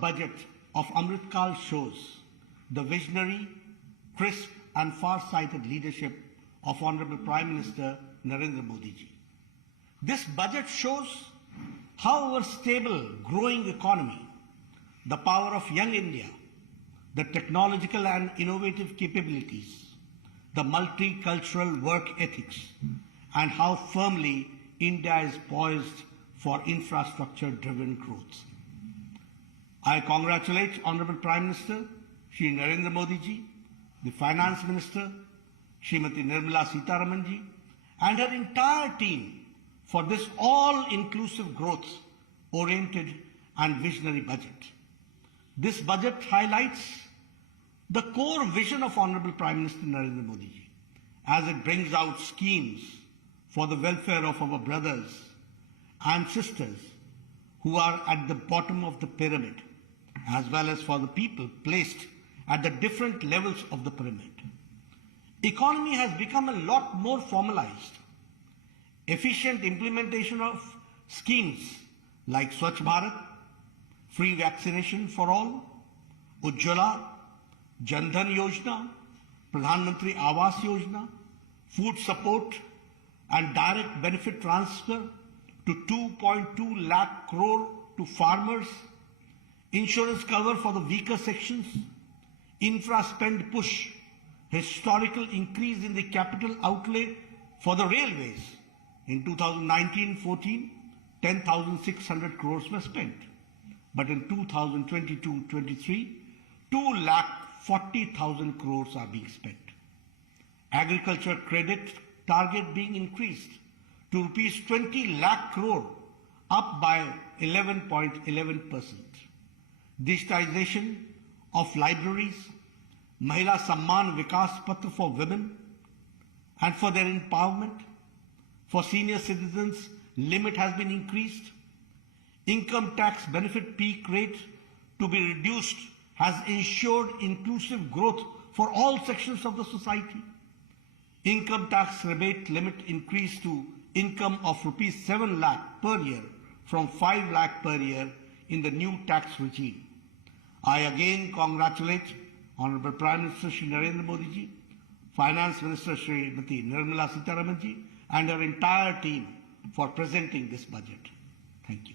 budget of Amrit Kal shows the visionary, crisp and far-sighted leadership of Honorable Prime Minister Narendra Modi ji. This budget shows how our stable, growing economy, the power of young India, the technological and innovative capabilities, the multicultural work ethics, and how firmly India is poised for infrastructure-driven growth. I congratulate Honorable Prime Minister Shri Narendra Modi ji, the Finance Minister Srimati Nirmala Sitharaman ji, and her entire team for this all-inclusive growth-oriented and visionary budget. This budget highlights the core vision of Honorable Prime Minister Narendra Modi ji, as it brings out schemes for the welfare of our brothers and sisters who are at the bottom of the pyramid, as well as for the people placed at the different levels of the pyramid. Economy has become a lot more formalized. Efficient implementation of schemes like Swachh Bharat, free vaccination for all, Ujjwala, Jan Dhan Yojana, Pradhan Mantri Awas Yojana, food support and direct benefit transfer to 2.2 lakh crore to farmers, insurance cover for the weaker sections, infra spend push, historical increase in the capital outlay for the railways. In 2019-14, 10,600 crores were spent. But in 2022-23, 2,40,000 crores are being spent. Agriculture credit target being increased to rupees 20 lakh crore, up by 11.11%. Digitization of libraries, Mahila Samman Vikas Patra for women and for their empowerment. For senior citizens, limit has been increased. Income tax benefit peak rate to be reduced has ensured inclusive growth for all sections of the society. Income tax rebate limit increased to income of rupees 7 lakh per year from 5 lakh per year in the new tax regime. I again congratulate Honorable Prime Minister Shri Narendra Modi ji, Finance Minister Srimati Nirmala Sitharaman ji, and her entire team for presenting this budget. Thank you.